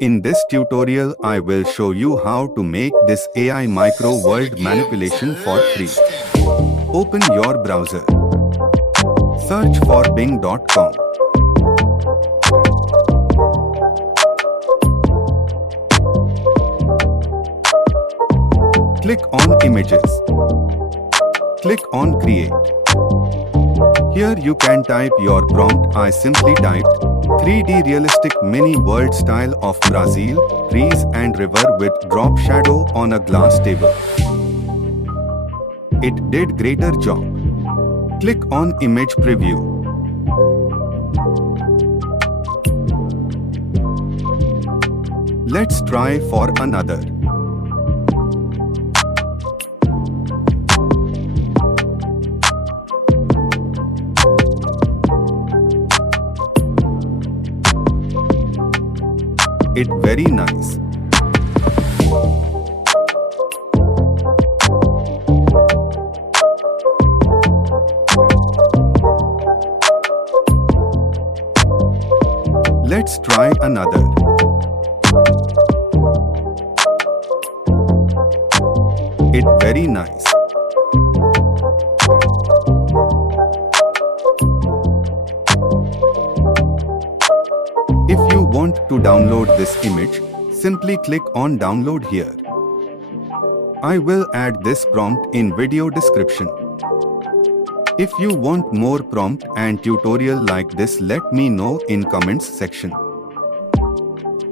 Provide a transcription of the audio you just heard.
In this tutorial, I will show you how to make this AI Mirco World manipulation for free. Open your browser. Search for bing.com. Click on Images. Click on Create. Here you can type your prompt. I simply typed 3D realistic mini world style of Brazil, trees and river with drop shadow on a glass table. It did greater job. Click on Image Preview. Let's try for another. It very nice. Let's try another. It very nice. If you want to download this image, simply click on download here. I will add this prompt in video description. If you want more prompt and tutorial like this, let me know in comments section.